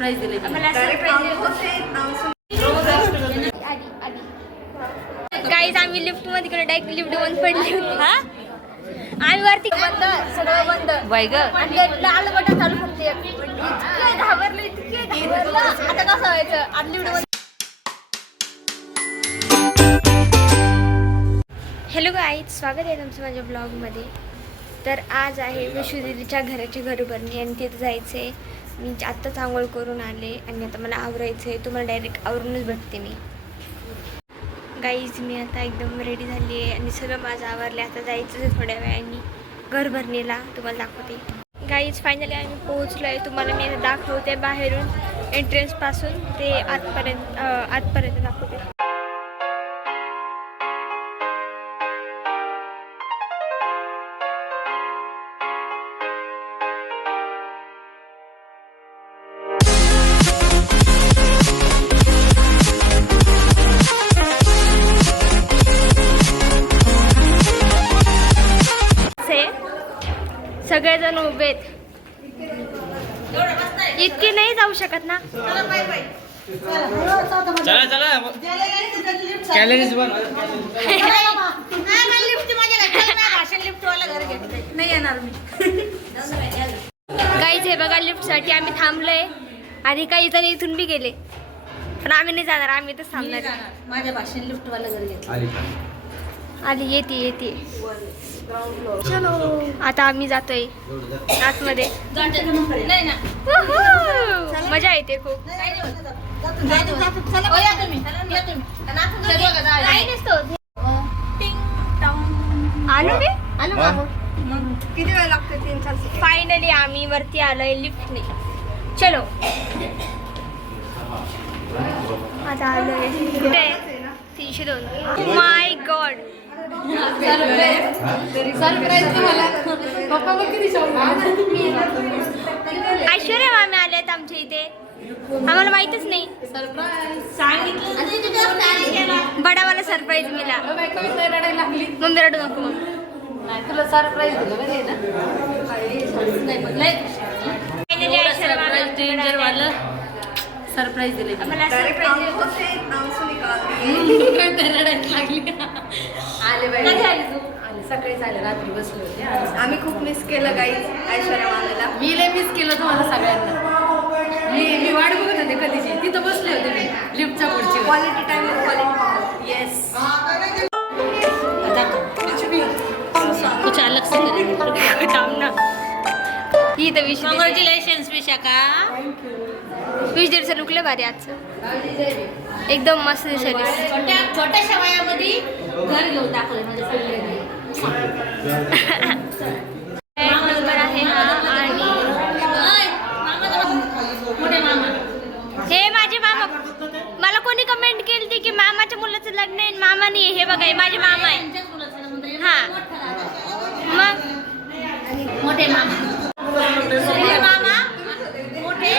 Surprise दिले. काहीच आम्ही लिफ्ट मध्ये गेलो, डायरेक्ट लिफ्ट बंद पडली होती. हा आम्ही वरती बंद, सगळं बंद बाई ग. आणि लाल बटन चालू फक्त एक. इतके घाबरले, इतके घाबरले. आता कसं व्हायचं आणि लिफ्ट बंद. हॅलो गाईज, स्वागत आहे तुमचं माझ्या ब्लॉगमध्ये. तर आज आहे विशुदीच्या घराची घरभरणी आणि तिथं जायचं आहे. मी आत्ताच आंघोळ करून आले आणि आता मला आवरायचं आहे. तुम्हाला डायरेक्ट आवरूनच भेटते मी. गाईज मी आता एकदम रेडी झाली आहे आणि सगळं माझं आवरले. आता जायचं आहे थोड्या वेळाने घरभरणीला, तुम्हाला दाखवते. गाईज फायनली आम्ही पोहोचलो आहे. तुम्हाला मी आता दाखवते बाहेरून एंट्रन्सपासून ते आतपर्यंत दाखवते. सगळेजण उभेत. इतकी नाही जाऊ शकत ना. चला चला चॅलेंज बन. नाही येणार मी. काहीच हे बघा, लिफ्ट साठी आम्ही थांबलोय आणि काही जण इथून बी गेले, पण आम्ही नाही जाणार. आम्ही तर थांबणार. माझ्या भाषण लिफ्ट वाला घरी घेतलं. आली येते. चलो आता आम्ही जातोय आतमध्ये. नाही ना, मजा येते खूप. आलो मी किती वेळ लागतो? 3-4. फायनली आम्ही वरती आलोय लिफ्टने. चलो आता आलोय. कुठे 302. माय गॉड, सरप्राईज तुम्हाला. पप्पा मग किती ऐश्वर्या मामी आल्यात आमच्या इथे. आम्हाला माहितच नाही. बडावाला सरप्राईज मिळाला. रडायला लागली. मम्मी रडू नको मग. तुला सरप्राईज दिलं बरं ना. फायनली ऐश्वर्या मामी वाला सरप्राईज दिले. आम्हाला सरप्राईज रडायला लागली. आले बाई. आले सकाळीच आले, रात्री बसले होते. आम्ही खूप मिस केलं गाईज ऐश्वर्या मामीला. मी लय मिस केलं तुम्हाला सगळ्यांना. मी वाट बघत होते कधीची. तिथं बसले होते मी लिफ्टच्या पुढची. Quality time quality. येस. कुछ अलग से करेंगे. थांब ना. ही तर विश कॉंग्रॅच्युलेशन्स विशाखा. दीडचं लुक लय भारी आजचं. एकदम मस्त दिसेल. छोट्याशा वयामध्ये घर घेऊन टाकलं माझ्या सगळ्यांनी. एक नंबर आहे हा. आणि मोठे मामा, हे माझे मामा. मला कोणी कमेंट केली की मामाच्या मुलाचं लग्न आहे, मामा नाही. हे बघा, हे माझे मामा आहे. हा मग मोठे मामा. मामा मोठे,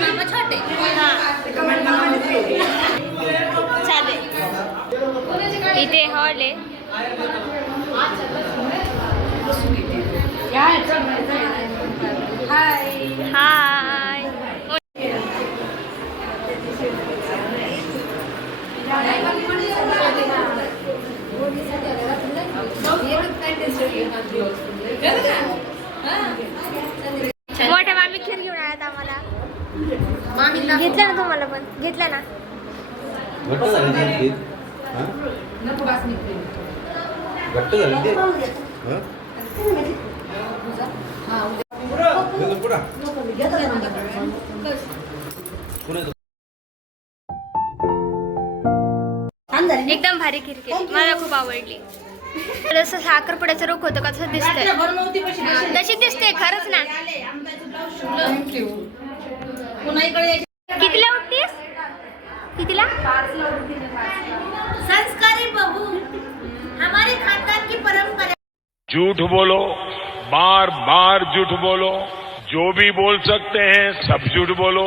मामा छोटे. चालेल. इथे हॉल आहे. हाय. मोठ्या मामी खीर घेऊन आल्यात आम्हाला. घेतलं ना तुम्हाला पण? घेतलं ना. घट्ट झाली ती. नको बासनी. घट्ट झाली ती. एकदम भारी खीर केली, मला खूप आवडली. जसं साखरपुड्याचं रोग होतं का तसं दिसतंय. तशी दिसते खरंच ना. कितीला उठतीस? कितीला? संस्कारी बहू हमारे खानदान की परंपरा. झूठ बोलो, बार बार झूठ बोलो. जो भी बोल सकते हैं सब झूठ बोलो.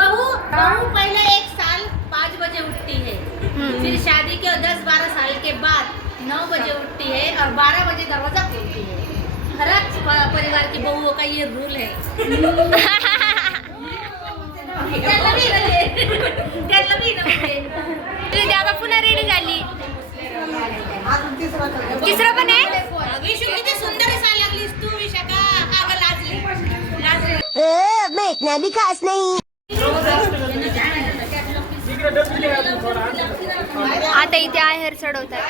बहू पहले 1 साल 5 बजे उठती है, फिर शादी के 10-12 साल के बाद 9 बजे उठती है और 12 बजे दरवाजा खोलती है. हर परिवार की बहुओं का ये रूल है. तुझी आता पुन्हा रेडी झाली. तिसरं पण आहे. विशू किती सुंदर दिसायला लागलीस तू विशाखा. अगं लाजली. देखना भी खास नहीं. आता इथे आहेर चढवतात.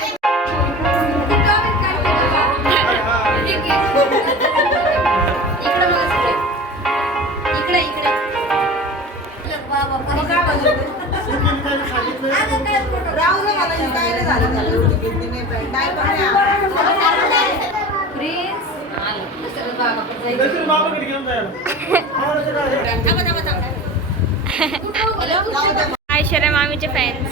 ऐश्वर्या मामीचे फॅन्स.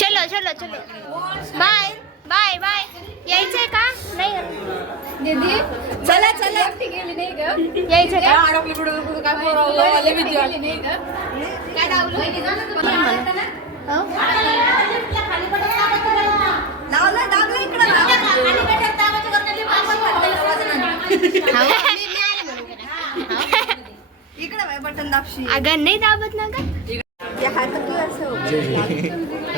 चलो चलो चलो. Bye bye bye. यायचंय का नाही दीदी. चला चला. यायचं का? इकडे बटन दाबशी. अगं नाही दाबत ना का.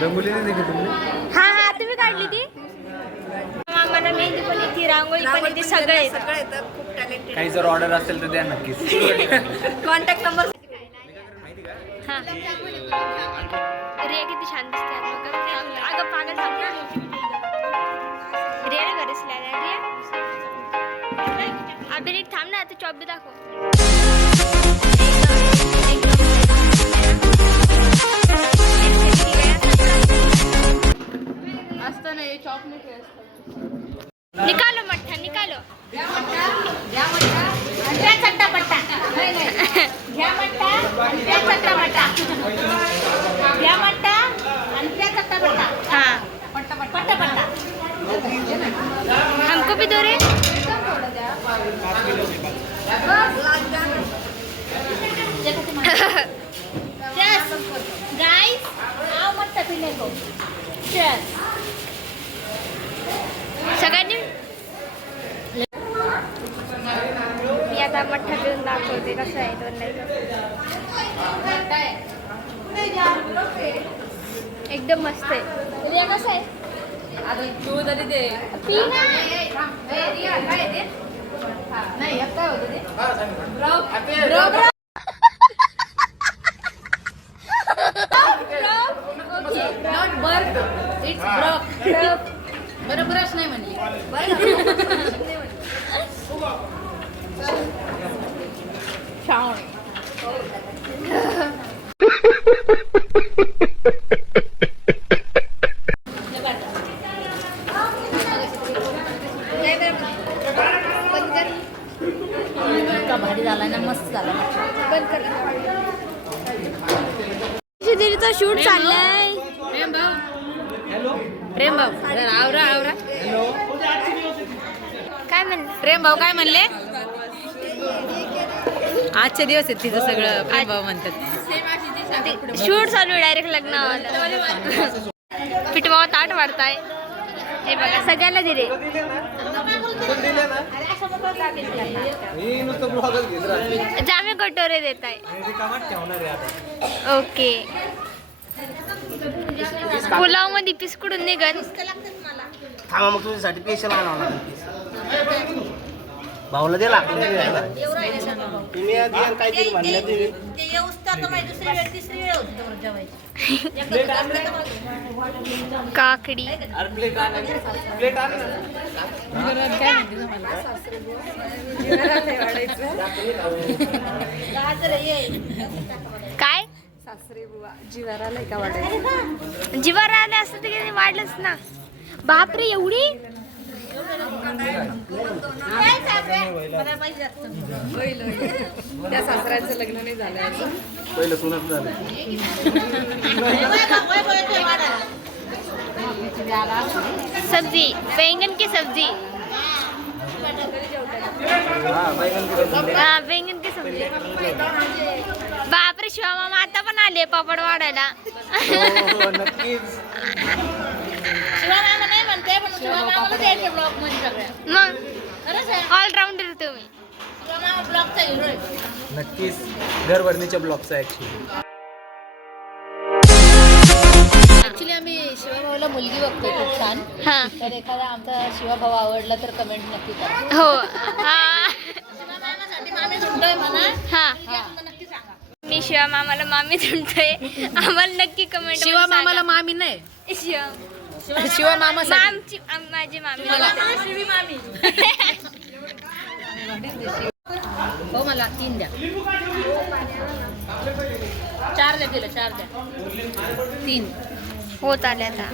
रंगोली नाही देखील तुम्ही. हा हा तुम्ही काढली ती. मला मेहंदी पण येते, रांगोळी पण येते, सगळं येतं. सगळं येतं. खूप टॅलेंटेड. काही जर ऑर्डर असेल तर द्या नक्कीच. Contact number. हा रिया किती छान दिसते आज बघा. अगं पागल थांब ना. रिया घरीच रिया. अभिनीत थांब ना. आता चॉबी दाखव. असतं नाही चॉकलेट. निकालो मठ्ठा निकालो. घ्या मट्टा आणि त्या चट्टापट्टा. घ्या मट्टा आणि त्या चट्टापट्टा. घ्या मट्टा आणि त्या चट्टापट्टा. हाँ पट्टा. हमको भी दो रे. Cheers. Guys, आओ मट्टा पीने को. Cheers. सगळ्यांनी. मी आता मठ्ठा पिऊन दाखवते कसं आहे तो नाही. एकदम मस्त आहे. रिया कसं आहे. तू तरी दे. पी ना. नाही काय होतं ते. बरोबरच नाही म्हणली. भारी झाला ना. मस्त झाला. दीदीचा शूट चाललाय. प्रेम भाऊ आवरा. काय म्हणलं. प्रेम भाऊ काय म्हणले. आजचे दिवस आहेत तिचं सगळं. प्रेम भाऊ म्हणतात. शूट चालू आहे डायरेक्ट लग्नावाला. पिठवावा ताट वाढताय. हे बघा सगळ्यांना दिले. जामे कटोरे देत आहे. ओके. पुलाव मध्ये पीस कुठून निघन. थांबा मग तुझ्यासाठी स्पेशल आणावं लागेल. भाऊला दे लागलं तुम्ही काहीतरी म्हणलं तुम्ही. काकडी. काय सासरे बुवा जीवार आलाय का वाटायचं. जीवावर आले असतं तर काही वाढलंच ना. बापरे एवढी. मला पाहिजे जास्त. होईल त्या सासऱ्याचं लग्न नाही झालं अजून. पहिलं सुनत झालं. सब्जी बैंगन की सब्जी. हा बैगन की हाँ बैंगन की सब्जी. बापरे शिवा मामा आता पण आले पापड वाढायला. हो, नक्कीच. शिवा मामा नाही म्हणते पण शिवा मामाला द्यायचे ब्लॉग मध्ये सगळ्या. मग खरंच आहे. ऑलराऊंडर तुम्ही. शिवा मामा ब्लॉगचा हिरो आहे. नक्कीच घरभरणीच्या ब्लॉगचा ऍक्च्युली. ऍक्च्युली आम्ही शिवाभाऊला मुलगी बघतोय खूप छान. हा तर एखादा आमचा शिवाभाऊ आवडला तर कमेंट नक्की करा. हो हा शिवा मामासाठी मामी सुटतोय म्हणा. हा तर नक्की सांगा. मी शिवा मामाला मामी म्हणतोय. आम्हाला नक्की कमेंट शिवा मामाला मामी नाही, शिवा मामा माझी मामी. हो मला 3 द्या. 4 द्या तिला 4 द्या. 3 होत आले आता.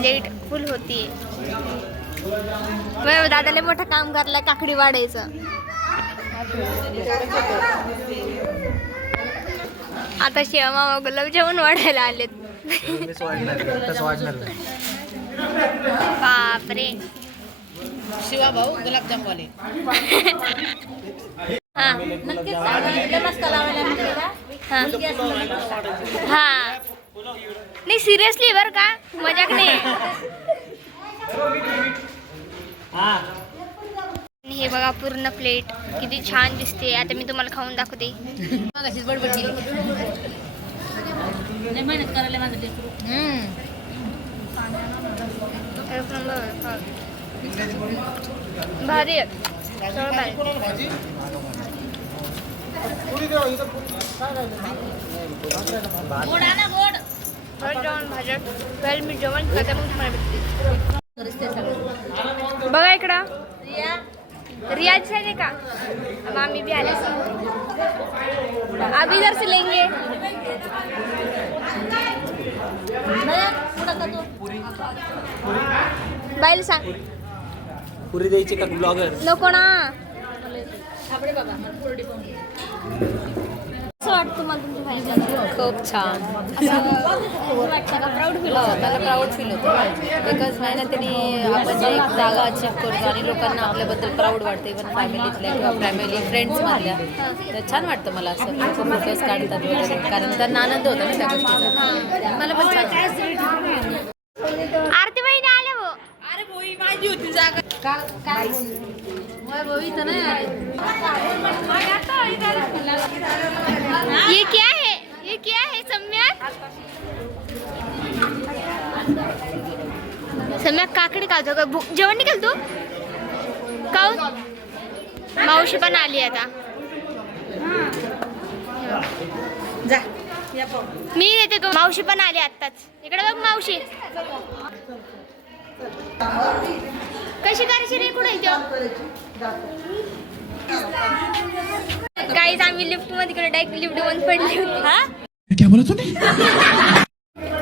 लेट फुल होतीये. दादाला मोठं काम करलं काकडी वाढायचं. आता शिवा मामा गुलाबजामुन वाढायला आलेत. मीच वाढणार तसं वाढणार नाही. बापरे. शिवाभाऊ गुलाबजामवाले. हा नक्कीच सांगा. मस्त लावायला म्हणते हा हा नाही सिरियसली बर का मजाक नाही. हे बघा पूर्ण प्लेट किती छान दिसते. आता मी तुम्हाला खाऊन दाखवते. मग अशीच बडबड केली. नाही मेहनत करायला माझं लेकरू. भारी आहे. सगळं भारी. गोड आणा गोड. जेवण भाजट वेल मी जेवण करते मग तुम्हाला भेटते. रस्ते सगळे. बघा इकडं रिया रियाज है का मामी भी आले. अभी इधर से लेंगे. बाईल सांग पुरी द्यायची का ब्लॉगर? नको ना. साबळे बघा मला पुरडी पाहून घे. असं वाटतं तुम्हाला तुमच्या भाईच्या खूप छान. वाटतं का प्राऊड फील हो, मला प्राऊड फील होतं. एकच नाही ना त्यांनी आपण जे एक जागा अचीव करतो आणि लोकांना आपल्याबद्दल प्राऊड वाटते. इव्हन फॅमिलीतल्या किंवा फॅमिली फ्रेंड्स मधल्या तर छान वाटतं मला असं. लोक फोटोज काढतात वगैरे कारण त्यांना आनंद होतो ना त्या गोष्टीचा. मला पण छान वाटतं. आरती बहिणी आल्या हो. अरे बोई माझी होती जागा. काय बोई तर नाही ये क्या है ये क्या है सम्या. सम्या काकडी खातो का जेवण निघाल तू काऊन. मावशी पण आली आता. जा. मी येते का मावशी पण आली आत्ताच. इकडे बघ मावशी कशी करायची रे. कुठे काहीच आम्ही लिफ्ट मध्ये इकडे डायरेक्ट लिफ्ट बंद पडली होती. हा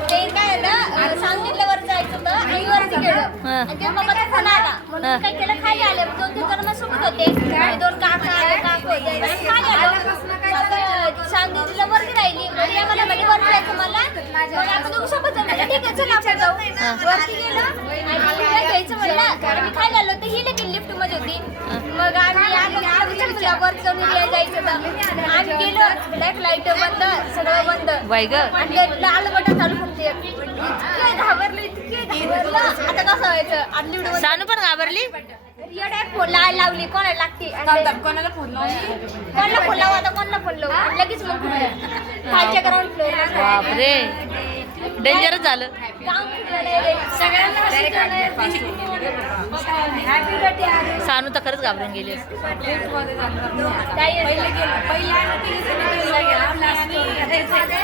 ते काय झालं सांगितलं वर जायचं होतं आणि वरती गेलो आणि ते बाबाचा फोन आला म्हणून काय केलं खाली आले. 2-3 जण सोबत होते आणि 2 काका काकू होते. खाली आलो सांगितलं वरती राहिली आणि आम्हाला म्हणजे वरती जायचं मला. मग आपण दोघं सोबत जाऊ. म्हणजे ठीक आहे चला आपण जाऊ. वरती गेलो आणि काय घ्यायचं म्हणलं आणि मी खाली आलो तर ही देखील लिफ्ट मध्ये होती. मग आम्ही आलो वरती जाऊन जायचं तर आम्ही गेलो डायरेक्ट लाईट बंद सगळं बंद. आणि ते लाल बटन चालू फक्त इतके घाबरले इतके घाबरलं. आता कसं व्हायचं आणि लिफ्ट सानू पण घाबरली. डायरेक्ट फोन लावली कोणाला लागते. कोणाला फोन लावली. कोणाला फोन लावा आता कोणाला फोन लावू लगेच मग खालच्या ग्राउंड फ्लोअर. बापरे डेंजरच झालं. सगळ्यांना हॅपी बर्थडे. सानू तर खरंच घाबरून गेली.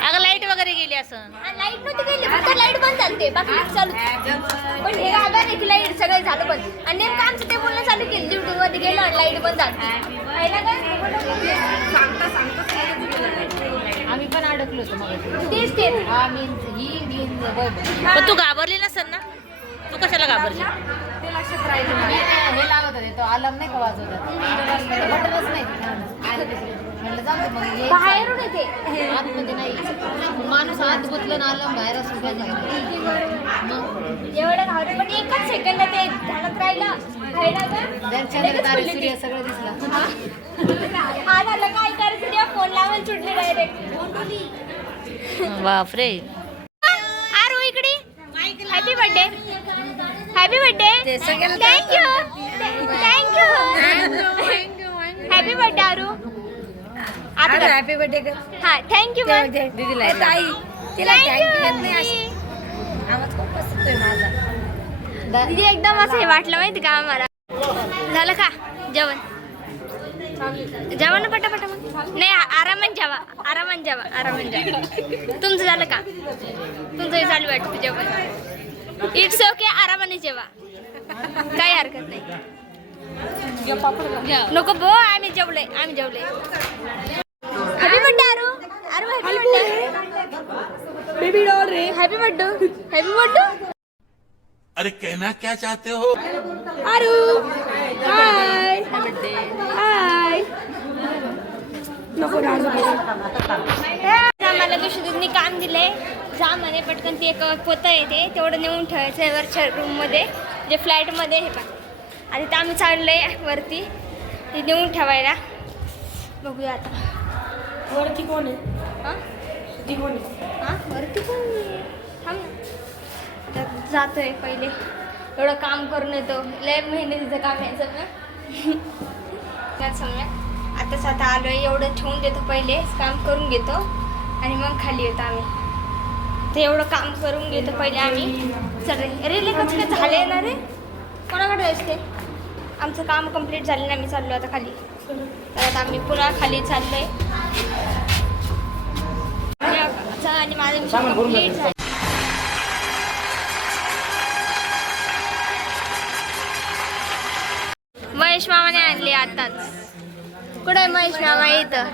अगं लाईट वगैरे गेली असं. लाईट नव्हती गेली फक्त लाईट बंद झालते बाकी लाईट चालू. पण हे आधार आहे की लाईट सगळं झालं बंद आणि नेमकं आमचं ते बोलणं चालू केलं ड्युटी मध्ये गेलो आणि लाईट बंद झाली. आम्ही पण अडकलो होतो मग. तेच ते पण तू घाबरली नसेल ना. तू कशाला घाबरशील? ते लक्षात राहिलं नाही. हे लागत होते तो अलार्म नाही का वाजवतात बटनच नाही म्हटलं जाऊ दे मग हे बाहेरून येते आतमध्ये नाही माणूस आत गुतलं ना अलार्म बाहेर असून काय झालं मग एवढं घाबरत पण एकच सेकंदात ते ध्यानात राहिलं खायला का चंद्र तारे सूर्य सगळं दिसलं हा झालं काय करायचं तेव्हा फोन लावायला सुटले डायरेक्ट बापरे आरू इकडे happy birthday happy birthday thank you thank you happy birthday Aru आता हॅपी बर्थडे कर हा थँक्यू मॅम दीदीला ताई तिला दीदी एकदम असं हे वाटलं माहिती का आम्हाला झालं का जेवण जेवण ना पटापट मग नाही आरामात जेवा तुमचं झालं का तुमचं हे चालू वाटतं जेवण इट्स ओके आरामाने जेवा काही हरकत नाही नको बो आम्ही जेवले हॅपी बर्थडे आरू हॅपी बर्थडे बेबी डॉल रे हॅपी बर्थडे अरे कहना क्या चाहते हो? आरू हाय नको आम्हाला विश्वदीदनी काम दिलंय जा म्हणे पटकन ती एक पोतं येते तेवढं नेऊन ठेवायचं आहे वरच्या रूममध्ये जे फ्लॅटमध्ये हे पण आणि ते आम्ही चाललोय वरती ते नेऊन ठेवायला बघूया आता वरती कोण आहे हां वरती कोण आहे थांब तर जातोय पहिले एवढं काम करून येतो लय मेहनतीचं काम यायचं ना समजा आता आलो आहे एवढं ठेवून देतो पहिले काम करून घेतो आणि मग खाली येतो आम्ही ते एवढं काम करून घेतो पहिले आम्ही चल रे कसं काय झाले ना रे कोणाकडे असते आमचं काम कंप्लीट झालं ना आम्ही चाललो आता खाली तर आता आम्ही पुन्हा खाली चाललोय आणि माझं मिशन कंप्लीट झालं महेश मामाने आणले आताच कुठे आहे महेश मामा इथं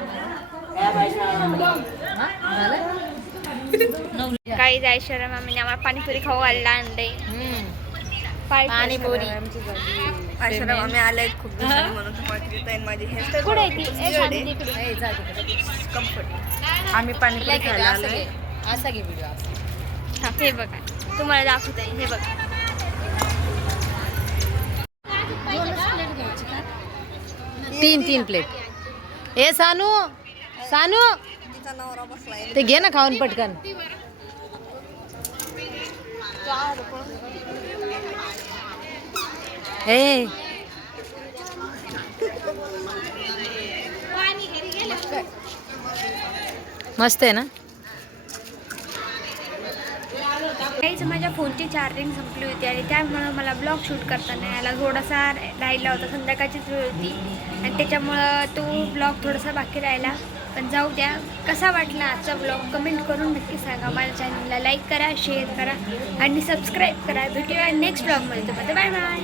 काही ऐश्वर्या मामाने आम्हाला पाणीपुरी खाऊ आणलंय पाणीपुरी ऐश्वर्या मामी आल्या खूप दिवसांनी म्हणून माझी हेअरस्टाईल कुठे आहे ती कम्फर्ट आम्ही पाणीपुरी खायला आलोय असा घे व्हिडिओ हा हे बघा तुम्हाला दाखवत आहे हे बघा तीन प्लेट ए सानू तिचा नवरा बसलाय ते घे ना खाऊन पटकन ए मस्त आहे ना काहीच माझ्या फोनची चार्जिंग संपली होती आणि त्यामुळं मला ब्लॉग शूट करताना याला थोडासा राहिला होता संध्याकाळचीच वेळ होती आणि त्याच्यामुळं तो ब्लॉग थोडासा बाकी राहिला पण जाऊ द्या कसा वाटला आजचा ब्लॉग कमेंट करून नक्की सांगा माझ्या चॅनलला लाईक करा शेअर करा आणि सबस्क्राईब करा भेटूया नेक्स्ट ब्लॉगमध्ये तर बाय बाय